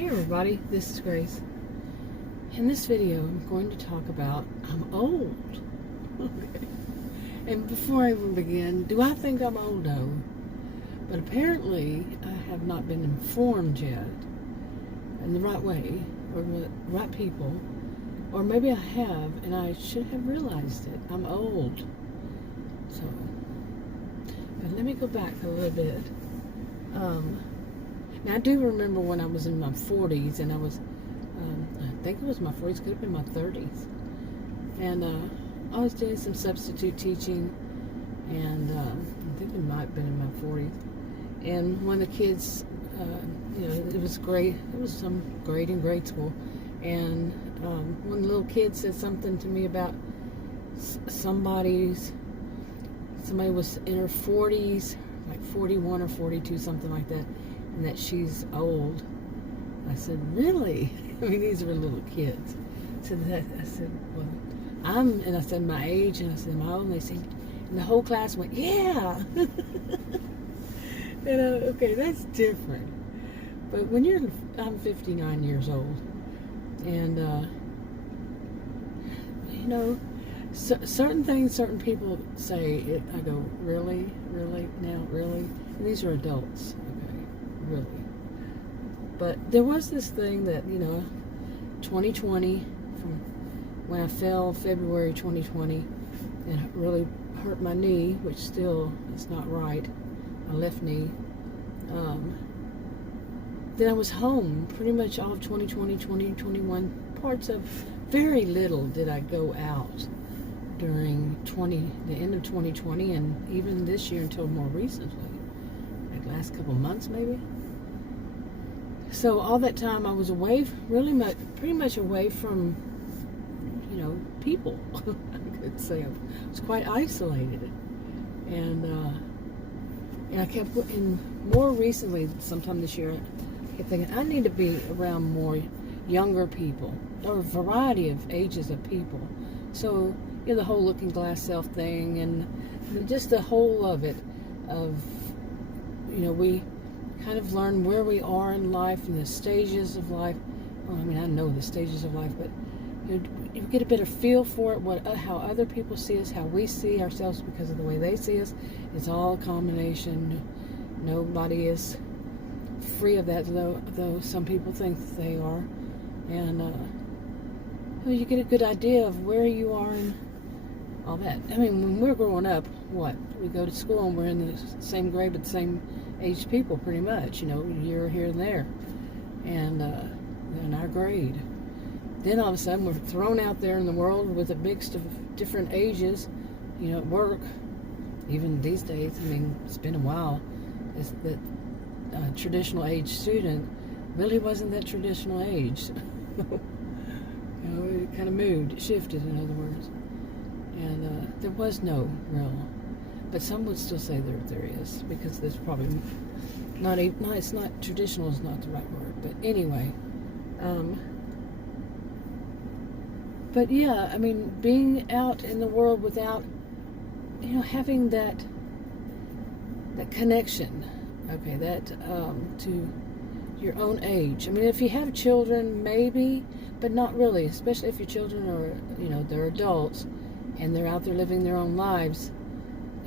Hey everybody, this is Grace. In this video, I'm going to talk about I'm old. Okay. And before I even begin, do I think I'm old? No. But apparently, I have not been informed yet in the right way, or with the right people, or maybe I have, and I should have realized it. I'm old. So, but let me go back a little bit. Now, I do remember when I was in my 40s, and I think it was my 40s, could have been my 30s. And I was doing some substitute teaching, and I think it might have been in my 40s. And one of the kids, it was great. It was some grade in grade school. And one little kid said something to me about somebody was in her 40s, like 41 or 42, something like that, and that she's old. I said, really? I mean, these were little kids. So I said, well, and I said my age, and I said, am I old? And they said, and the whole class went, yeah. Okay, that's different. But when I'm 59 years old, and, certain things, certain people say, I go, really? Really? Now, really? And these are adults, okay, really. But there was this thing that, 2020, from when I fell February 2020, and it really hurt my knee, which still is not right, my left knee. Then I was home pretty much all of 2020, 2021, parts of, very little did I go out during the end of 2020, and even this year until more recently, like last couple months maybe. So all that time I was away, pretty much away from, people. I could say I was quite isolated, and I kept, and more recently, sometime this year, I kept thinking I need to be around more younger people, or a variety of ages of people. So, the whole looking glass self thing, and just the whole of it, of, we kind of learn where we are in life and the stages of life. Well, I mean, I know the stages of life, but you get a better feel for it, how other people see us, how we see ourselves because of the way they see us. It's all a combination. Nobody is free of that, though some people think they are. And you get a good idea of where you are and all that. I mean, when we're growing up, we go to school and we're in the same grade with the same age people, pretty much, a year here and there, and in our grade. Then all of a sudden we're thrown out there in the world with a mix of different ages, at work. Even these days, I mean, it's been a while. It's that traditional age student really wasn't that traditional age. It kind of moved, it shifted, in other words. And there was no real, but some would still say there is, because there's probably it's not, traditional is not the right word, but anyway. But yeah, I mean, being out in the world without, having that connection, okay, that to your own age. I mean, if you have children, maybe, but not really, especially if your children are, they're adults, and they're out there living their own lives,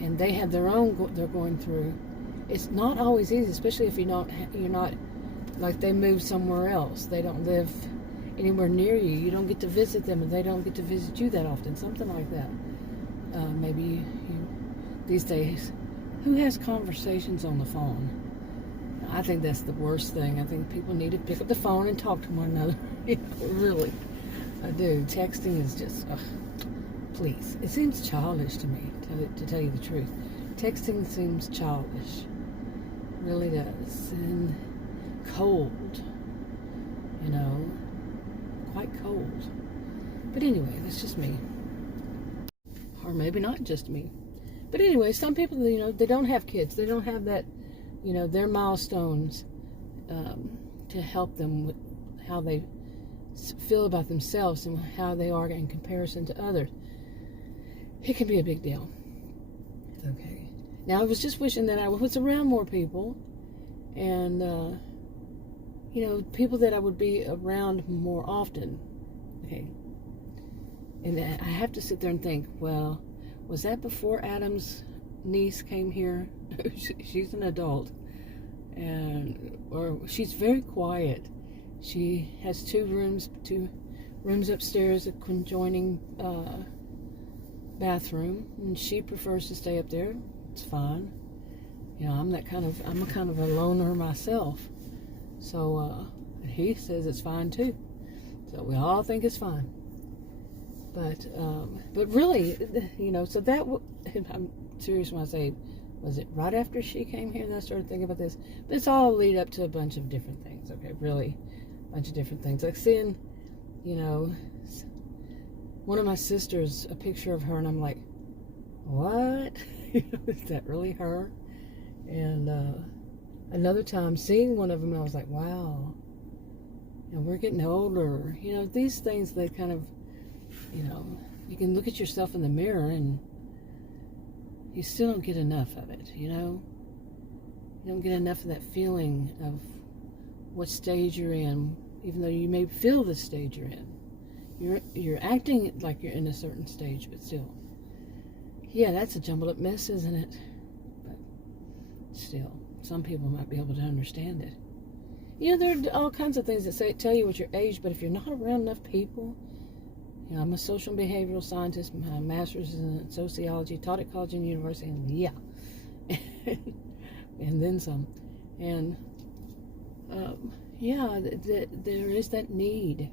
and they have their own, they're going through. It's not always easy, especially if you're not, like they move somewhere else. They don't live anywhere near you. You don't get to visit them, and they don't get to visit you that often. Something like that. Maybe these days, who has conversations on the phone? I think that's the worst thing. I think people need to pick up the phone and talk to one another. Really, I do. Texting is just, please. It seems childish to me, to tell you the truth. Texting seems childish. It really does. And cold. Quite cold. But anyway, that's just me. Or maybe not just me. But anyway, some people, they don't have kids. They don't have that, their milestones to help them with how they feel about themselves and how they are in comparison to others. It can be a big deal. Okay. Now, I was just wishing that I was around more people, and people that I would be around more often. Okay. And I have to sit there and think, well, was that before Adam's niece came here? She's an adult. Or she's very quiet. She has two rooms upstairs, a conjoining bathroom, and she prefers to stay up there. It's fine. I'm a kind of a loner myself. So he says it's fine too. So we all think it's fine. But really, so that I'm serious when I say, was it right after she came here that I started thinking about this? But it's all lead up to a bunch of different things. Okay, really, a bunch of different things. Like seeing, one of my sisters, a picture of her, and I'm like, what? Is that really her? And another time seeing one of them, I was like, wow. We're getting older. These things, they kind of, you can look at yourself in the mirror and you still don't get enough of it, You don't get enough of that feeling of what stage you're in, even though you may feel the stage you're in. You're acting like you're in a certain stage, but still. Yeah, that's a jumbled up mess, isn't it? But still, some people might be able to understand it. There are all kinds of things that tell you what your age, but if you're not around enough people, I'm a social and behavioral scientist, my master's in sociology, taught at college and university, and yeah, and then some. And there is that need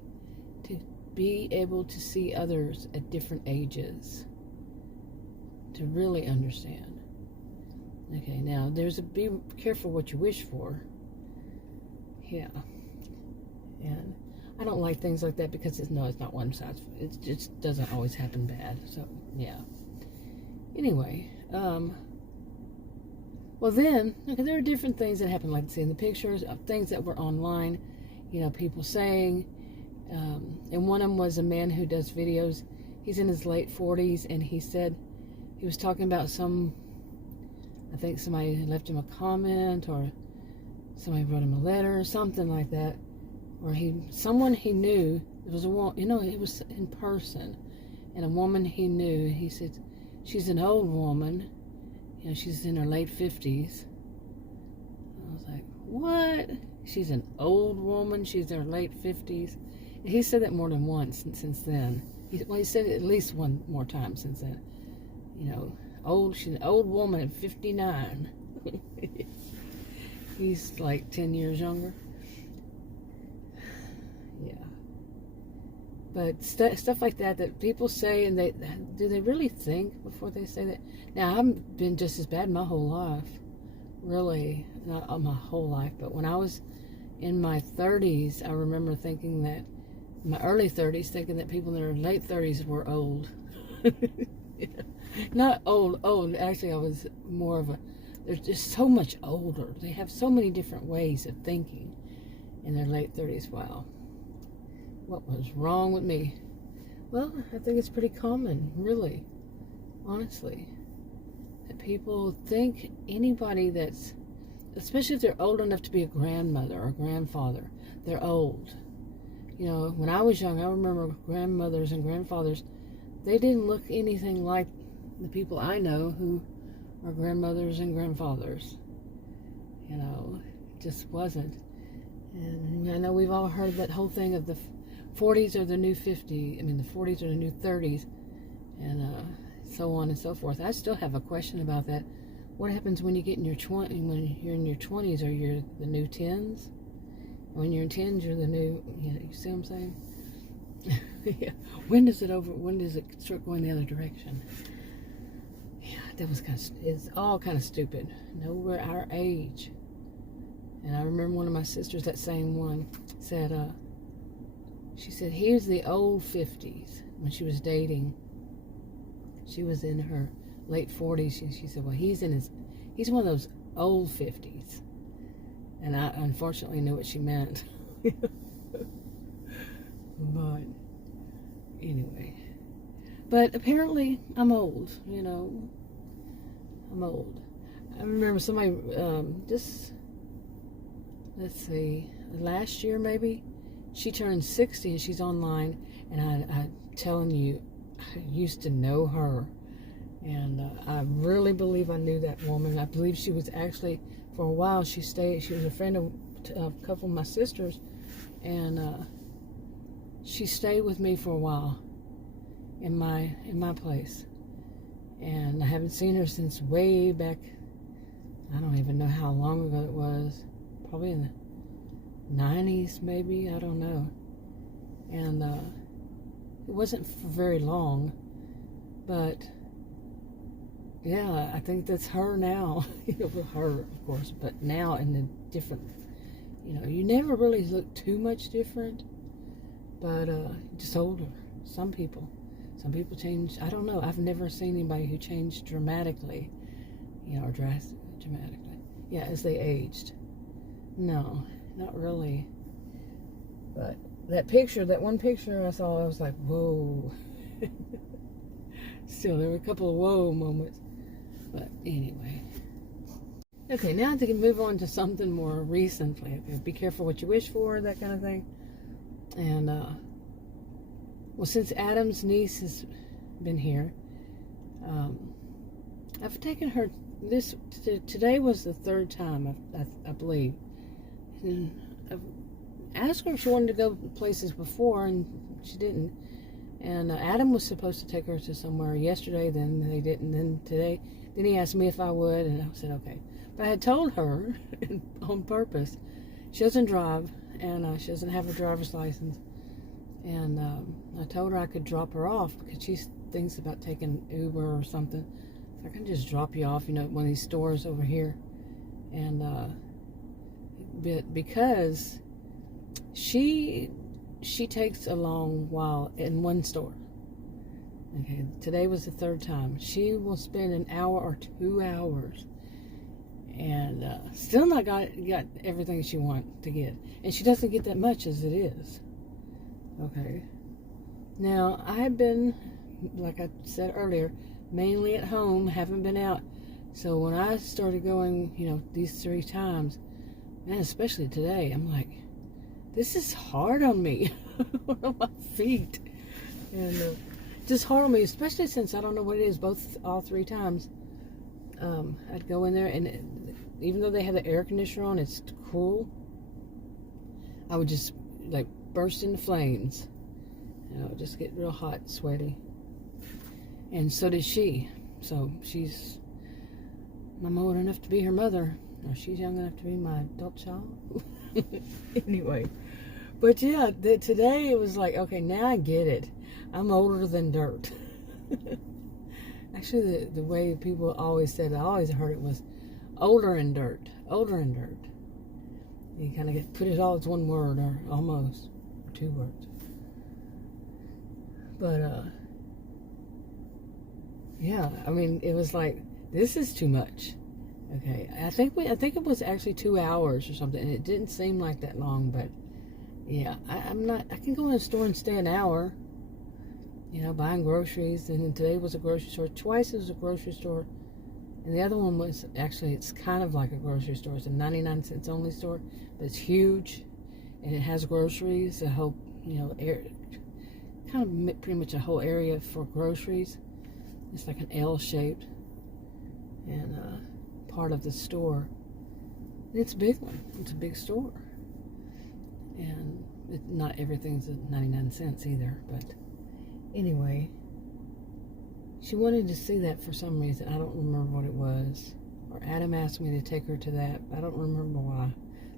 to be able to see others at different ages, to really understand. Okay, now be careful what you wish for. Yeah. And I don't like things like that because it's not one size. It just doesn't always happen bad. So, yeah. Anyway, well then, okay, there are different things that happen, like seeing the pictures of things that were online, people saying, and one of them was a man who does videos. He's in his late 40s, and he said, he was talking about I think somebody left him a comment, or somebody wrote him a letter, or something like that. Or someone he knew, it was a woman, it was in person, and a woman he knew, he said, she's an old woman, she's in her late 50s. I was like, what? She's an old woman, she's in her late 50s? And he said that more than once since then. He said it at least one more time since then. She's an old woman at 59. He's like 10 years younger. Yeah. But stuff like that people say, and do they really think before they say that? Now, I haven't been just as bad my whole life. Really, not my whole life. But when I was in my 30s, I remember thinking that, in my early 30s, thinking that people in their late 30s were old. Yeah. Not old. Actually, I was more of they're just so much older. They have so many different ways of thinking in their late 30s. Wow. What was wrong with me? Well, I think it's pretty common, really, honestly, that people think anybody that's, especially if they're old enough to be a grandmother or grandfather, they're old. When I was young, I remember grandmothers and grandfathers, they didn't look anything like the people I know who are grandmothers and grandfathers. It just wasn't. And I know we've all heard that whole thing of the 40s are the new 50. The 40s are the new 30s, and so on and so forth. I still have a question about that. What happens when you get in your when you're in your 20s? Are you the new 10s? When you're in 10s, you're the new. You see what I'm saying? Yeah. When does it start going the other direction? Yeah, that was it's all kind of stupid. We're our age. And I remember one of my sisters, that same one, said, she said, here's the old 50s. When she was dating, she was in her late 40s. She said, well, he's one of those old 50s. And I unfortunately knew what she meant. But anyway. But apparently I'm old, I'm old. I remember somebody, let's see, last year maybe, she turned 60 and she's online. And I'm telling you, I used to know her. And I really believe I knew that woman. I believe she was actually, for a while, she was a friend of a couple of my sisters. And she stayed with me for a while in my place. And I haven't seen her since way back, I don't even know how long ago it was. Probably in the 90s, maybe, I don't know. And it wasn't for very long, but yeah, I think that's her now. Her, of course, but now in a different, you never really look too much different, but just older. Some people change. I don't know. I've never seen anybody who changed dramatically, or dramatically. Yeah, as they aged. No, not really. But that one picture I saw, I was like, whoa. Still, there were a couple of whoa moments. But anyway. Okay, now I think we can move on to something more recently. Okay, be careful what you wish for, that kind of thing. And, well, since Adam's niece has been here, I've taken her, today was the third time, I believe. And I've asked her if she wanted to go places before, and she didn't. And Adam was supposed to take her to somewhere yesterday, then they didn't. Then today, then he asked me if I would, and I said okay. But I had told her on purpose, she doesn't drive, and she doesn't have a driver's license. And I told her I could drop her off because she thinks about taking Uber or something. So I can just drop you off, at one of these stores over here. And but because she takes a long while in one store. Okay, today was the third time. She will spend an hour or 2 hours, and still not got everything she wants to get. And she doesn't get that much as it is. Okay. Now, I have been, like I said earlier, mainly at home, haven't been out. So when I started going, these 3 times, man, especially today, I'm like, this is hard on me. On my feet. And just hard on me, especially since I don't know what it is, all 3 times. I'd go in there, and even though they have the air conditioner on, it's cool. I would just, burst into flames. Just get real hot, sweaty. And so did she. So I'm old enough to be her mother. Or she's young enough to be my adult child. Anyway. But yeah, today it was like, okay, now I get it. I'm older than dirt. Actually, the way people always said, I always heard it was older and dirt. Older and dirt. You kind of put it all as one word, or almost 2 words. But yeah, I mean, it was like, this is too much. Okay, I think it was actually 2 hours or something, and it didn't seem like that long. But yeah, I can go in a store and stay an hour, buying groceries. And then today was a grocery store. Twice it was a grocery store, and the other one was actually, it's kind of like a grocery store. It's a 99 cents only store, but it's huge, and it has groceries, a whole kind of pretty much a whole area for groceries. It's like an L shaped, and part of the store. It's a big one. It's a big store, and not everything's at 99 cents either. But anyway, she wanted to see that for some reason. I don't remember what it was. Or Adam asked me to take her to that. I don't remember why.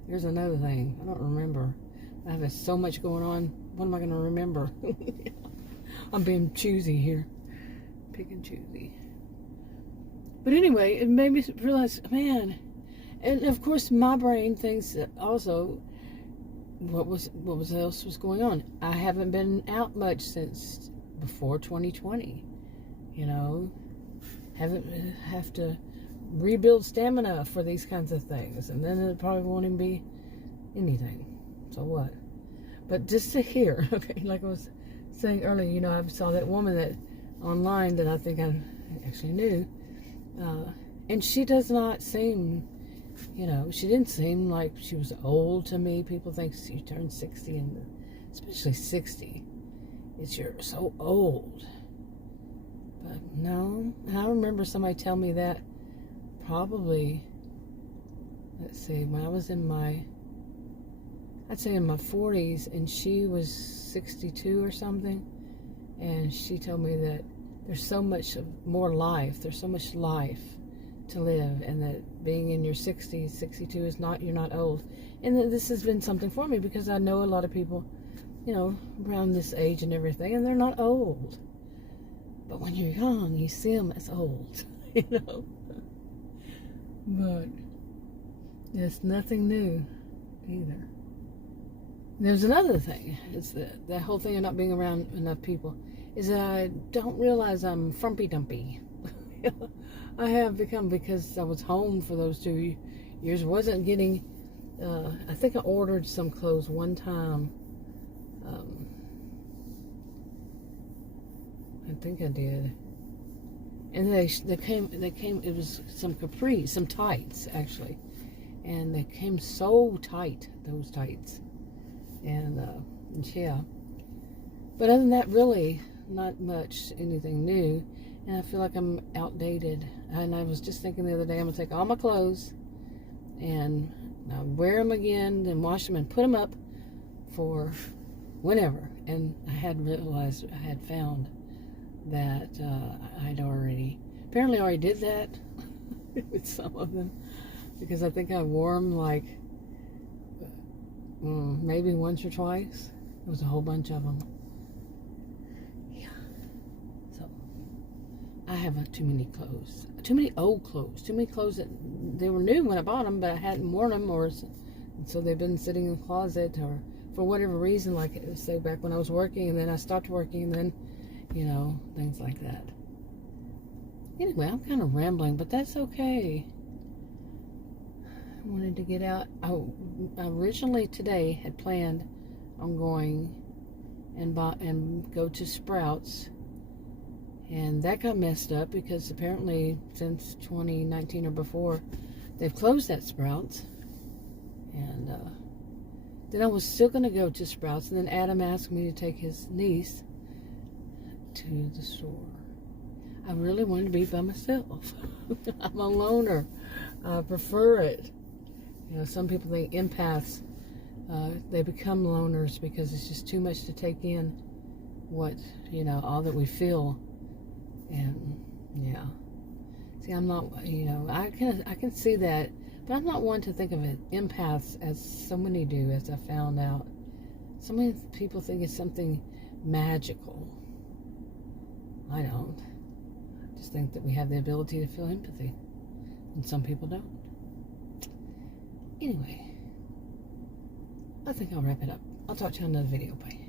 There's another thing. I don't remember. I have so much going on. What am I going to remember? I'm being choosy here. Pick and choosy. But anyway, it made me realize, man, and of course my brain thinks that also what else was going on. I haven't been out much since before 2020. Have to rebuild stamina for these kinds of things, and then it probably won't even be anything. So what? But just to hear, okay, like I was saying earlier, I saw that woman that online that I think I actually knew. And she does not seem You know, she didn't seem like she was old to me. People think you turn 60, and especially 60, you're so old. But no, I remember somebody tell me that probably, let's see, when I was I'd say in my 40s, and she was 62 or something, and she told me that there's so much more life, there's so much life to live, and that being in your 60s, 62 is not, you're not old. And this has been something for me, because I know a lot of people, you know, around this age and everything, and they're not old. But when you're young, you see them as old, you know. But it's nothing new either. There's another thing. It's the whole thing of not being around enough people, is that I don't realize I'm frumpy dumpy. I have become, because I was home for those 2 years, wasn't getting, I think I ordered some clothes one time. I think I did. And they came, it was some capris, some tights, actually. And they came so tight, those tights. And, yeah. But other than that, really, not much, anything new. And I feel like I'm outdated. And I was just thinking the other day, I'm going to take all my clothes and I'll wear them again, and wash them and put them up for whenever. And I had realized, I had found that I'd apparently already did that with some of them. Because I think I wore them like maybe once or twice. There was a whole bunch of them. Yeah. So I have too many clothes. Too many old clothes. Too many clothes that they were new when I bought them, but I hadn't worn them, or so they've been sitting in the closet, or for whatever reason, like say back when I was working, and then I stopped working, and then, you know, things like that. Anyway, I'm kind of rambling, but that's okay. I wanted to get out. I originally today had planned on going and go to Sprouts, and that got messed up because apparently since 2019 or before, they've closed that Sprouts. And then I was still going to go to Sprouts, and then Adam asked me to take his niece to the store. I really wanted to be by myself. I'm a loner. I prefer it. You know, some people think empaths, they become loners because it's just too much to take in what, you know, all that we feel. And, yeah. See, I'm not, you know, I can see that, but I'm not one to think of it, empaths, as so many do, as I found out. So many people think it's something magical. I don't. I just think that we have the ability to feel empathy, and some people don't. Anyway, I think I'll wrap it up. I'll talk to you on another video. Bye.